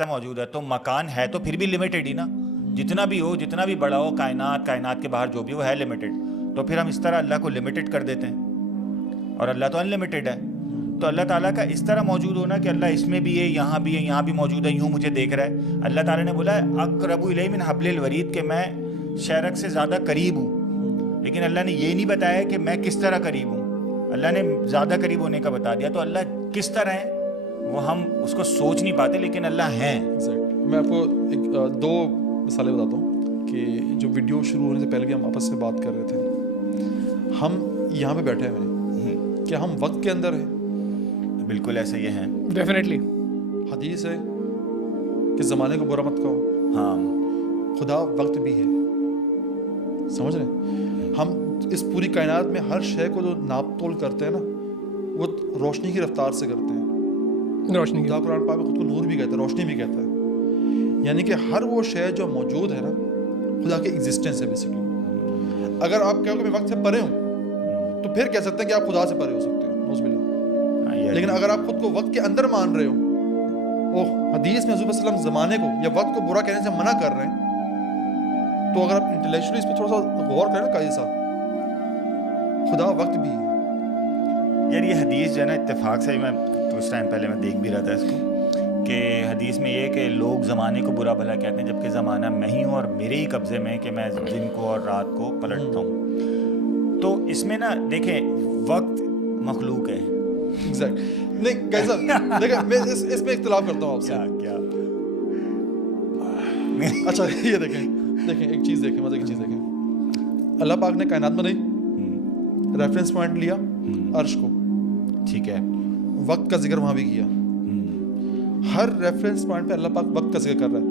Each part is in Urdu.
موجود ہے تو مکان ہے تو پھر بھی لمیٹڈ ہی نا, جتنا بھی ہو, جتنا بھی بڑا ہو, کائنات کے باہر جو بھی وہ ہے لمیٹڈ. تو پھر ہم اس طرح اللہ کو لمیٹڈ کر دیتے ہیں اور اللہ تو ان لمیٹڈ ہے. تو اللہ تعالیٰ کا اس طرح موجود ہونا کہ اللہ اس میں بھی ہے, یہاں بھی ہے, یہاں بھی موجود ہے, یوں مجھے دیکھ رہا ہے. اللہ تعالیٰ نے بولا اقرب الیہ من حبل الورید کہ میں شہرک سے زیادہ قریب ہوں, لیکن اللہ نے یہ نہیں بتایا کہ میں کس طرح قریب ہوں. اللہ نے زیادہ قریب ہونے کا بتا دیا. تو اللہ کس طرح ہے وہ ہم اس کو سوچ نہیں پاتے, لیکن اللہ ہیں. میں آپ کو دو مثالیں بتاتا ہوں کہ جو ویڈیو شروع ہونے سے پہلے بھی ہم آپس سے بات کر رہے تھے. ہم یہاں پہ بیٹھے ہوئے ہیں, کیا ہم وقت کے اندر ہیں؟ بالکل ایسا یہ ہے. ڈیفینیٹلی. حدیث ہے کہ زمانے کو برا مت کہو. ہاں, خدا وقت بھی ہے. سمجھ رہے ہیں؟ ہم اس پوری کائنات میں ہر شے کو جو ناپ تول کرتے ہیں نا, وہ روشنی کی رفتار سے کرتے ہیں. روشنی خدا قرآن پاک میں خود کو نور بھی کہتا ہے, روشنی بھی کہتا ہے. یعنی کہ ہر وہ شے جو موجود ہے نا, خدا کی ایگزسٹنس ہے بیسیکلی. اگر آپ کہو کہ میں وقت سے پرے ہوں تو پھر کہہ سکتے ہیں کہ آپ خدا سے پرے ہو سکتے ہو, نعوذ باللہ. لیکن اگر آپ خود کو وقت کے اندر مان رہے ہو, حدیث میں حضور صلی اللہ علیہ وسلم زمانے کو یا وقت کو برا کہنے سے منع کر رہے ہیں, تو اگر آپ انٹلیکچولی اس پہ تھوڑا سا غور کریں نا قاضی صاحب, خدا وقت بھی ہے. یار یہ حدیث جو ہے نا, اتفاق سے میں کچھ ٹائم پہلے میں دیکھ بھی رہا تھا اس کو, کہ حدیث میں یہ کہ لوگ زمانے کو برا بھلا کہتے ہیں, جبکہ زمانہ میں ہی ہوں اور میرے ہی قبضے میں کہ میں دن کو اور رات کو پلٹتا ہوں. تو اس میں نا دیکھیں وقت مخلوق ہے. نہیں کیسا, دیکھیں میں اس میں اختلاف کرتا ہوں آپ سے. کیا اچھا یہ دیکھیں ایک چیز دیکھیں, مزے کی چیز دیکھیں. اللہ پاک نے کائنات بنائی, ریفرنس پوائنٹ لیا عرش کو, ٹھیک ہے, وقت کا ذکر وہاں بھی کیا. ہر ریفرنس پوائنٹ پہ اللہ پاک وقت کا ذکر کر رہا ہے.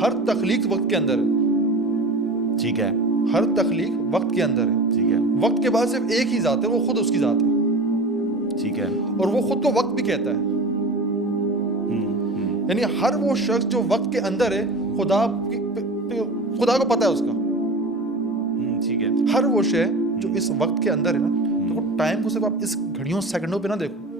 ہر تخلیق وقت کے اندر ہے. ٹھیک ہے, ہر تخلیق وقت کے اندر ہے. ٹھیک ہے, وقت کے بعد صرف ایک ہی ذات ہے, وہ خود اس کی ذات ہے. ٹھیک ہے, اور وہ خود کو وقت بھی کہتا ہے. یعنی ہر وہ شخص جو وقت کے اندر ہے, خدا کو پتہ ہے اس کا. ٹھیک ہے, ہر وہ شے جو اس وقت کے اندر ہے نا, تو ٹائم کو صرف آپ اس گھڑیوں سیکنڈوں پہ نہ دیکھو.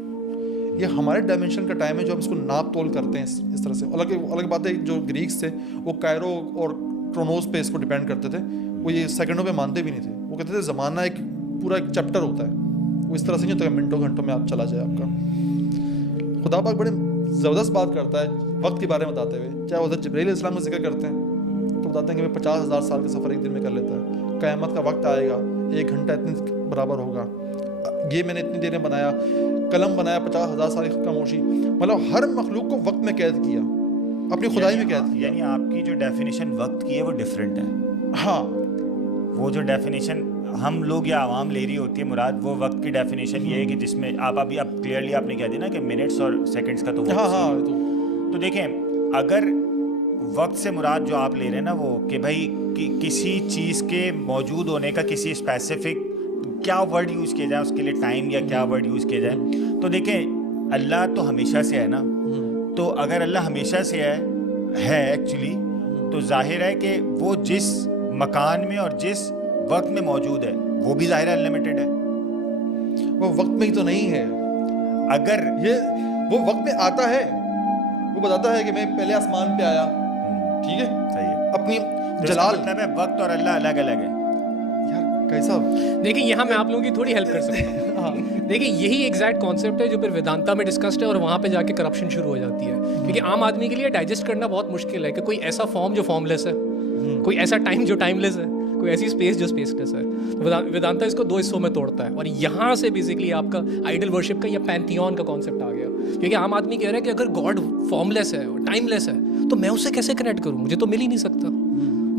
یہ ہمارے ڈائمینشن کا ٹائم ہے جو ہم اس کو ناپ تول کرتے ہیں اس طرح سے. الگ بات ہے, جو گریکس تھے وہ کائرو اور کرونوس پہ اس کو ڈیپینڈ کرتے تھے. وہ یہ سیکنڈوں پہ مانتے بھی نہیں تھے. وہ کہتے تھے زمانہ ایک پورا ایک چیپٹر ہوتا ہے. وہ اس طرح سے نہیں ہوتا کہ منٹوں گھنٹوں میں آپ چلا جائے آپ کا. خدا پاک بڑے زبردست بات کرتا ہے وقت کے بارے میں بتاتے ہوئے. چاہے حضرت جبرائیل علیہ السلام کا ذکر کرتے ہیں تو بتاتے ہیں کہ 50,000 سال کا سفر ایک دن میں کر لیتا ہے. قیامت کا وقت آئے گا, 1 گھنٹہ اتنے برابر ہوگا. یہ میں نے اتنی دیر میں بنایا, قلم بنایا 50,000 سال کی خاموشی. مطلب ہر مخلوق کو وقت میں قید کیا, اپنی خدائی میں قید کیا. یعنی آپ کی جو ڈیفینیشن وقت کی ہے وہ ڈفرینٹ ہے. ہاں, وہ جو ڈیفینیشن ہم لوگ یا عوام لے رہی ہوتی ہے مراد, وہ وقت کی ڈیفینیشن یہ ہے کہ جس میں آپ ابھی اب کلیئرلی آپ نے کہہ دیا نا کہ منٹس اور سیکنڈس کا. تو دیکھیں اگر وقت سے مراد جو آپ لے رہے ہیں نا وہ کہ بھائی کسی چیز کے موجود ہونے کا کسی اسپیسیفک کیا ورڈ یوز کیا جائے اس کے لیے, ٹائم یا کیا ورڈ یوز کیا جائے. تو دیکھیں اللہ تو ہمیشہ سے ہے نا, تو اگر اللہ ہمیشہ سے ہے ایکچولی, تو ظاہر ہے کہ وہ جس مکان میں اور جس وقت میں موجود ہے وہ بھی ظاہر انلمیٹڈ ہے. وہ وقت میں ہی تو نہیں ہے. اگر وہ وقت میں آتا ہے, وہ بتاتا ہے کہ میں پہلے آسمان پہ آیا, ٹھیک ہے, صحیح ہے, اپنی جلال. مطلب ہے وقت اور اللہ الگ الگ ہے. یار کیسا, دیکھیں یہاں میں آپ لوگوں کی تھوڑی ہیلپ کر سکتا ہوں. دیکھیں یہی ایگزیکٹ کانسیپٹ ہے جو پھر ویدانتا میں ڈسکسڈ ہے, اور وہاں پہ جا کے کرپشن شروع ہو جاتی ہے. کیونکہ عام آدمی کے لیے ڈائجسٹ کرنا بہت مشکل ہے کہ کوئی ایسا فارم جو فارم لیس ہے, کوئی ایسا ٹائم جو ٹائم لیس ہے, کوئی ایسی اسپیس جو اسپیس لیس ہے. ویدانتا اس کو 2 حصوں میں توڑتا ہے, اور یہاں سے بیسکلی آپ کا آئیڈل ورشپ کا یا پینتھیون کا کانسیپٹ آ گیا. کیونکہ عام آدمی کہہ رہا ہے کہ اگر گاڈ فارم لیس ہے اور ٹائم لیس ہے تو میں اسے کیسے کنیکٹ کروں, مجھے تو مل ہی نہیں سکتا.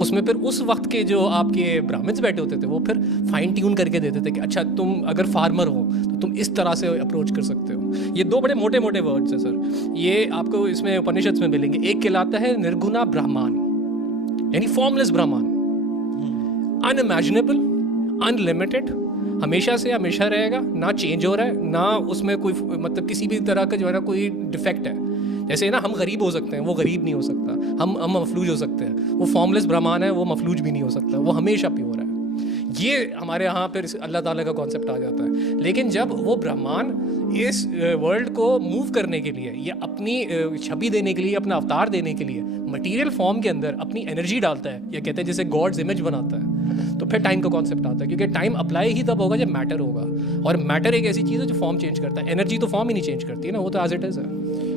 اس میں پھر اس وقت کے جو آپ کے برہمنس بیٹھے ہوتے تھے وہ پھر فائن ٹیون کر کے دیتے تھے کہ اچھا تم اگر فارمر ہو تو تم اس طرح سے اپروچ کر سکتے ہو. یہ 2 بڑے موٹے موٹے ورڈس ہیں سر, یہ آپ کو اس میں اپنشدس میں ملیں گے. ایک کہلاتا ہے نرگنا برہمان, یعنی فارم لیس برہمان, ان امیجنیبل, ان لمیٹڈ, ہمیشہ سے ہمیشہ رہے گا, نہ چینج ہو رہا ہے, نہ اس میں کوئی مطلب کسی بھی طرح کا جو ہے نا کوئی ڈیفیکٹ ہے. جیسے نا ہم غریب ہو سکتے ہیں, وہ غریب نہیں ہو سکتا. ہم مفلوج ہو سکتے ہیں, وہ فارم لیس برہمان ہے, وہ مفلوج بھی نہیں ہو سکتا, وہ ہمیشہ پیور ہے. یہ ہمارے یہاں پھر اللہ تعالیٰ کا کانسیپٹ آ جاتا ہے. لیکن جب وہ برہمان اس ورلڈ کو موو کرنے کے لیے یا اپنی چھبی دینے کے لیے, اپنا اوتار دینے کے لیے مٹیریل فارم کے اندر اپنی انرجی ڈالتا ہے, یا کہتے ہیں جیسے گاڈز امیج بناتا ہے, تو پھر ٹائم کا کانسیپٹ آتا ہے, کیونکہ ٹائم اپلائی ہی تب ہوگا جب میٹر ہوگا, اور میٹر ایک ایسی چیز ہے جو فارم چینج کرتا ہے, انرجی تو فارم ہی نہیں چینج کرتی ہے نا, وہ تو ایز اٹ از ہے.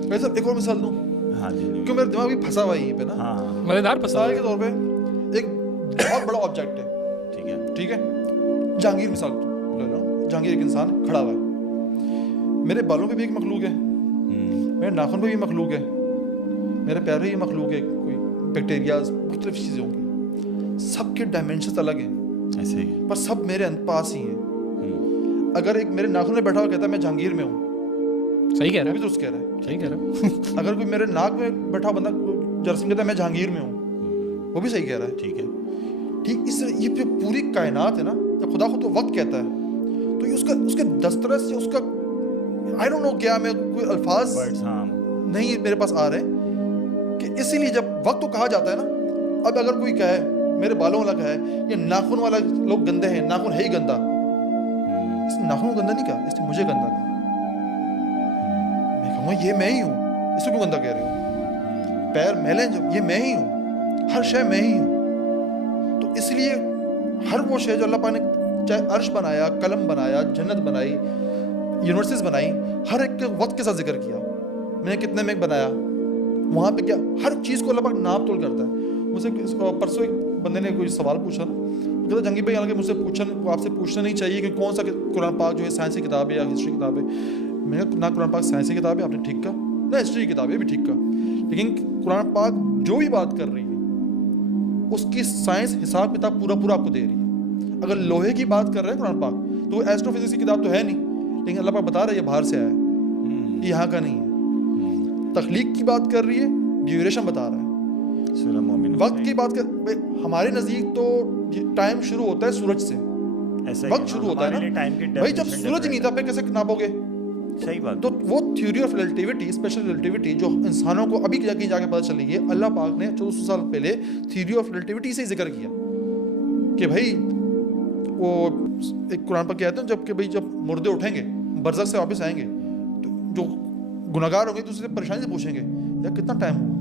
بھائی صاحب ایک اور مثال دوں, ہاں جی, کیوں میرا دماغ بھی پھنسا ہوا ہے یہیں پہ نا, مزیدار مثال کے طور پہ ایک بہت بڑا آبجیکٹ ہے, ٹھیک ہے, جہانگیر مثال لے لو, جہانگیر ایک انسان کھڑا ہوا ہے, میرے بالوں پہ بھی ایک مخلوق ہے, میرے ناخن پہ بھی مخلوق ہے, میرے پیر پہ بھی مخلوق ہے, کوئی بیکٹیریاز مختلف چیزیں ہوں گی, سب کے ڈائمینشنز الگ ہیں ایسے ہی, پر سب میرے پاس ہی ہیں. اگر ایک میرے ناخن میں بیٹھا ہوا کہتا ہے میں جہانگیر میں ہوں, صحیح کہہ رہا بھی ہے, درست کہہ رہا ہے, صحیح کہہ رہا ہے. اگر کوئی میرے ناک میں بیٹھا بندہ جرسم کہتا ہے میں جہانگیر میں ہوں, وہ بھی صحیح کہہ رہا ہے. ٹھیک ہے, ٹھیک, اس طرح یہ پوری کائنات ہے نا, جب خدا خود وقت کہتا ہے تو یہ اس کے دسترس سے اس کا آئی ڈونٹ نو کیا, میں کوئی الفاظ نہیں میرے پاس آ رہے کہ اسی لیے جب وقت کو کہا جاتا ہے نا, اب اگر کوئی کہے میرے بالوں والا کہے یہ ناخن والا لوگ گندے ہیں, ناخن ہے ہی گندا, اس نے ناخن کو گندا نہیں کہا, اس نے مجھے گندا کہا. میں کہوں یہ میں ہی ہوں, اس کو کیوں گندا کہہ رہے ہو, پیر میلے جب یہ میں ہی ہوں, ہر شے میں ہی ہوں. تو اس لیے ہر وہ شے جو اللہ پاک نے چاہے عرش بنایا, قلم بنایا, جنت بنائی, یونیورسٹیز بنائی, ہر ایک کے وقت کے ساتھ ذکر کیا, میں نے کتنے میں بنایا, وہاں پہ کیا, ہر چیز کو اللہ پاک ناپ تول کرتا ہے. مجھے پرسوں ایک بندے نے کوئی سوال پوچھا نا, کہتا جنگی بھائی حالانکہ مجھ سے آپ سے پوچھنا نہیں چاہیے کہ کون سا قرآن پاک جو ہے سائنسی کتاب ہے یا ہسٹری کتاب ہے. میں نے کہا نہ قرآن پاک سائنسی کتاب ہے, آپ نے ٹھیک کہا, نہ ہسٹری کی کتاب ہے, بھی ٹھیک کہا, لیکن قرآن پاک جو بھی بات کر رہی ہے اس کی سائنس حساب کتاب پورا آپ کو دے رہی ہے. اگر لوہے کی بات کر رہے ہیں قرآن پاک تو وہ ایسٹرو فزکس کی کتاب تو ہے نہیں, لیکن اللہ پاک بتا رہا ہے یہ باہر سے آیا ہے, یہ یہاں کا نہیں ہے. تخلیق کی بات کر رہی ہے, ڈیوریشن بتا رہا ہے. وقت کی بات کر, ہمارے نزدیک تو ٹائم شروع ہوتا ہے سورج سے, وقت شروع ہوتا ہے نا بھائی, جب سورج نہیں تھا پہ کیسے ناپو گے. صحیح بات. تو وہ theory of relativity, special relativity جو انسانوں کو ابھی جا کے پتہ چلی ہے, اللہ پاک نے 1400 سال پہلے تھیوری آف ریلیٹیوٹی سے ذکر کیا کہ بھائی وہ ایک قرآن پاک کہتے ہیں جب کہ بھائی جب مردے اٹھیں گے برزخ سے واپس آئیں گے تو جو گناہگار ہوں گے تو اسے پریشانی سے پوچھیں گے یا کتنا ٹائم ہوا,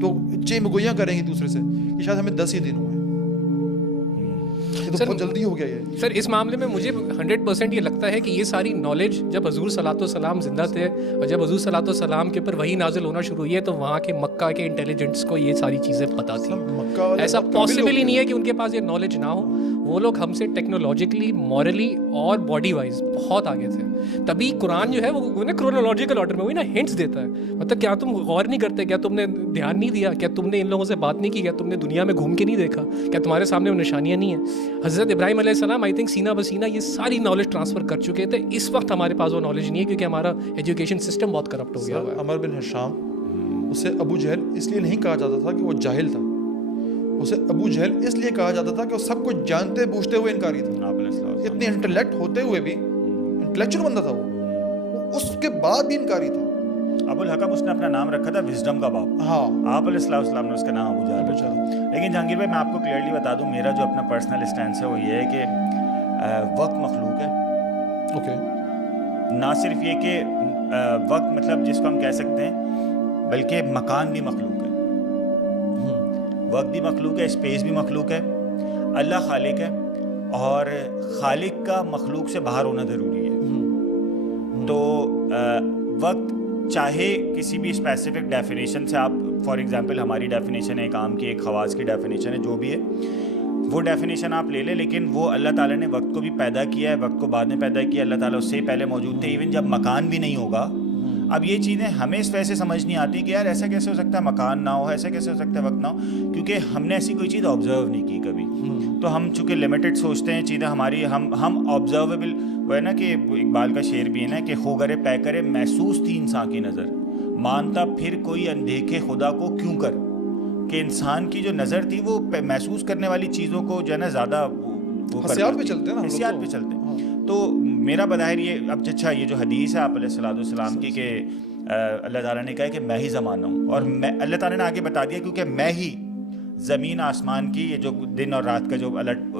تو چیمگوئیاں کریں گے دوسرے سے کہ شاید ہمیں 10 ہی دن ہوئے, یہ تو بہت جلدی ہو گیا. یہ سر اس معاملے میں مجھے 100% یہ لگتا ہے کہ یہ ساری نالج جب حضور صلی اللہ علیہ وسلم زندہ تھے اور جب حضور صلی اللہ علیہ وسلم کے اوپر وحی نازل ہونا شروع ہوئی ہے تو وہاں کے مکہ کے انٹیلیجنٹس کو یہ ساری چیزیں پتہ تھیں. ایسا پاسبل ہی نہیں ہے کہ ان کے پاس یہ نالج نہ ہو. وہ لوگ ہم سے ٹیکنالوجیکلی, مورلی اور باڈی وائز بہت آگے تھے. تبھی قرآن جو ہے وہ نا کرونالوجیکل آرڈر میں وہی نا ہنٹس دیتا ہے, مطلب کیا تم غور نہیں کرتے, کیا تم نے دھیان نہیں دیا, کیا تم نے ان لوگوں سے بات نہیں کی, کیا تم نے دنیا میں گھوم کے نہیں دیکھا, کیا تمہارے سامنے وہ نشانیاں نہیں ہیں. حضرت ابراہیم علیہ السلام آئی تھنک سینہ بسینہ یہ ساری نالج ٹرانسفر کر چکے تھے. اس وقت ہمارے پاس وہ نالج نہیں ہے کیونکہ ہمارا ایجوکیشن سسٹم بہت کرپٹ ہو گیا ہوا ہے. عمر بن ہشام, اسے ابو جہل اس لیے نہیں کہا جاتا تھا کہ وہ جاہل تھا, اسے ابو جہل اس لیے کہا جاتا تھا کہ وہ سب کچھ جانتے بوجھتے ہوئے انکاری تھا. اتنے انٹلیکٹ ہوتے ہوئے بھی, انٹلیکچوئل بندہ تھا وہ, اس کے بعد بھی انکاری تھا. ابو الحکم اس نے اپنا نام رکھا تھا وزڈم کا باپ. ہاں, آپ علیہ السلام نے اس کا نام ابو جہل رکھا. لیکن جہانگیر بھائی میں آپ کو کلیئرلی بتا دوں, میرا جو اپنا پرسنل اسٹینس ہے وہ یہ ہے کہ وقت مخلوق ہے. اوکے, نہ صرف یہ کہ وقت مطلب جس کو ہم کہہ سکتے ہیں, بلکہ مکان بھی مخلوق ہے, وقت بھی مخلوق ہے, اسپیس بھی مخلوق ہے. اللہ خالق ہے اور خالق کا مخلوق سے باہر ہونا ضروری ہے. تو وقت چاہے کسی بھی اسپیسیفک ڈیفینیشن سے آپ, فار ایگزامپل ہماری ڈیفینیشن ہے ایک عام کی, ایک خواص کی ڈیفینیشن ہے, جو بھی ہے وہ ڈیفینیشن آپ لے لیں, لیکن وہ اللہ تعالیٰ نے وقت کو بھی پیدا کیا ہے, وقت کو بعد میں پیدا کیا. اللہ تعالیٰ اس سے پہلے موجود تھے, ایون جب مکان بھی نہیں ہوگا. اب یہ چیزیں ہمیں اس وجہ سے سمجھ نہیں آتی کہ یار ایسا کیسے ہو سکتا ہے مکان نہ ہو, ایسا کیسے ہو سکتا ہے وقت نہ ہو, کیونکہ ہم نے ایسی کوئی چیز آبزرو نہیں کی کبھی. تو ہم چونکہ لمیٹڈ سوچتے ہیں چیزیں ہماری, ہم آبزرویبل, وہ ہے نا کہ اقبال کا شعر بھی ہے نا کہ خو گرے پے کرے محسوس تھی انسان کی نظر, مانتا پھر کوئی اندیکھے خدا کو کیوں کر. کہ انسان کی جو نظر تھی وہ محسوس کرنے والی چیزوں کو جو ہے نا زیادہ حسیات پہ چلتے ہیں, حسیات پہ چلتے ہیں. تو میرا بظاہر یہ, اب اچھا یہ جو حدیث ہے آپ علیہ السلام کی کہ اللہ تعالیٰ نے کہا کہ میں ہی زمانہ ہوں, اور میں, اللہ تعالیٰ نے آگے بتا دیا کیونکہ میں ہی زمین آسمان کی یہ جو دن اور رات کا جو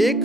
1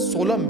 16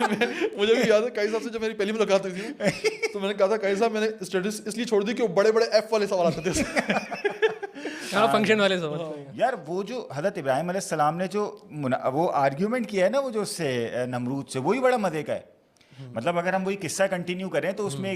مجھے بھی یاد ہے قاضی صاحب سے جب میری پہلی ملاقات ہوئی تھی تو میں نے کہا تھا قاضی صاحب میں نے اسٹیٹس اس لیے چھوڑ دی کہ وہ بڑے بڑے ایف والے سوال آتے تھے فنکشن والے سوال. یار وہ جو حضرت ابراہیم علیہ السلام نے جو وہ آرگیومنٹ کیا ہے نا وہ جو اس سے نمرود سے, وہی بڑا مزے کا ہے. مطلب اگر ہم وہی قصہ کنٹینیو کریں تو اس میں